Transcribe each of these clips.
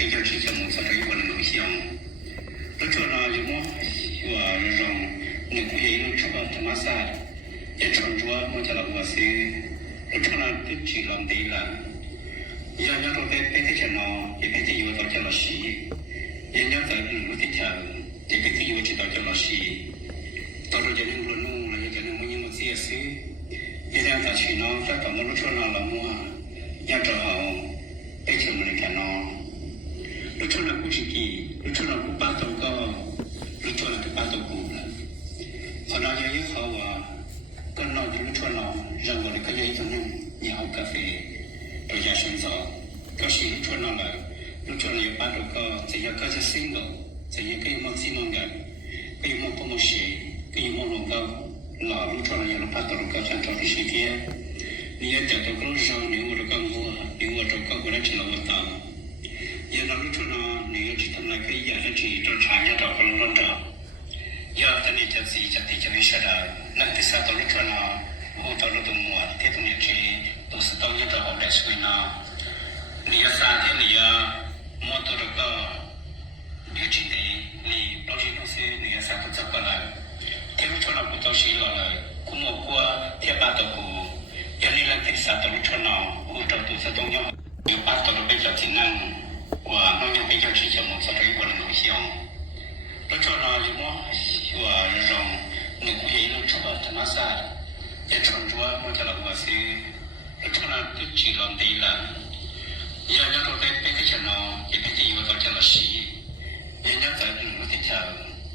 比较之前我做这一个的项目，那这呢就么我让你可以用这个他妈啥，也穿着我叫了我是，那这呢就只能对了，要都被钱呢，也被这有到叫了西，也要在路的条，也被这有知道叫了西，到时候就能论弄了，也就能没有这些，也让他去呢，他到那路这呢了么，要找好，被钱没看呢。lu cho là cũng chỉ kỳ lu cho là cũng bắt đầu có lu cho là cái bắt đầu cũng là họ nói với họ là con nói lu cho là rằng là cái gì thằng nhà học cà phê rồi nhà sinh gió có gì lu cho là lu cho là bắt đầu có chỉ có cái single chỉ cái maximum cái một cái một gì cái một lòng cao là lu cho là lu bắt đầu có sản phẩm gì kia nếu để cho cái rằng nếu mà có mua nếu mà có cái chỉ là một tàu giờ nó lúc đó nếu chỉทำอะไรก็อยากจะchỉตอนเช้าเนี่ยเราก็ลงรถเราอยากจะนี่จะสิจะติดจะวิชาได้นั่นที่สัตว์ตัวลูกเราหัวตัวลูกตัวมัวที่ตรงนี้คือตัวสัตว์เนี่ยเราเอาได้สวยนะนี่สัตว์ที่นี่มัวตัวเราก็อยู่ที่นี่นี่เราที่เราซื้อนี่สัตว์ตัวจับกันเลยที่ลูกเรากูต้องซื้อเลยกูมัวกูเทียบตัวกูอย่างนี้นั่นที่สัตว์ตัวลูกเราหัวตัวสัตว์ตัวเนี่ยอยู่ป้าตัวเราไปจับที่นั่ง我那边比较之前我做这一个的项目，那这呢就么我让你可以用这个他妈啥，也穿着我叫了我是，那这呢就只能对了，要都被这些呢，也被这有到叫了西，人家在路的条，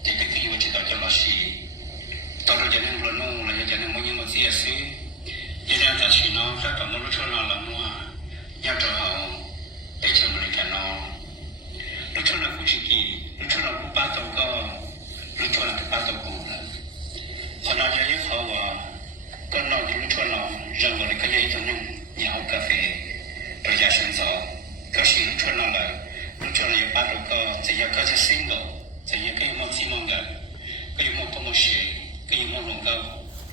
也被这有知道叫了西，到时候就能乱弄了，也就能没有这些事，也让他去呢，他到那路车上了么，要找好。被钱没看到，路车上不是给，路车上不把到个，路车上不把到过了。后来也好啊，跟那路车上，让我的个也一种鸟咖啡，大家选择，可是路车上来，路车上也把到个，这也个是single，这也可以么几么个，可以么不么些，可以么弄个，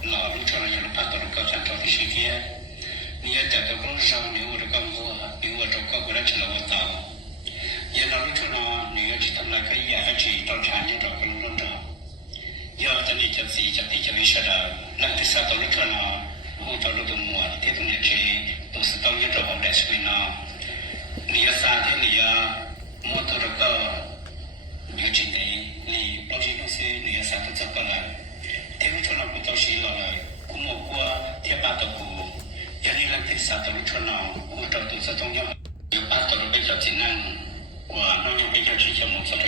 那路车上也能把到个上头的时间。你也在这个上面，我这个我，因为我这个过来吃了我到，也那路车呢，你要去他们那个也还去到产业找个农场，要在你这自己在地球里说的，那第三道路车呢，我到路都摸，这东西去都是到你这好来水呢，你要三天你要摸到这个有钱的，你到时公司你要三天走过来，这路车呢不到时了来，我摸过贴吧的过。อย่างนี้เราติดสัตว์ตัวชนเราหัวตัวสัตว์ตรงนี้อยู่ป้าตัวเราไปจับจีนั่งว่าน้องยังไปจับชีจมูกสัตว์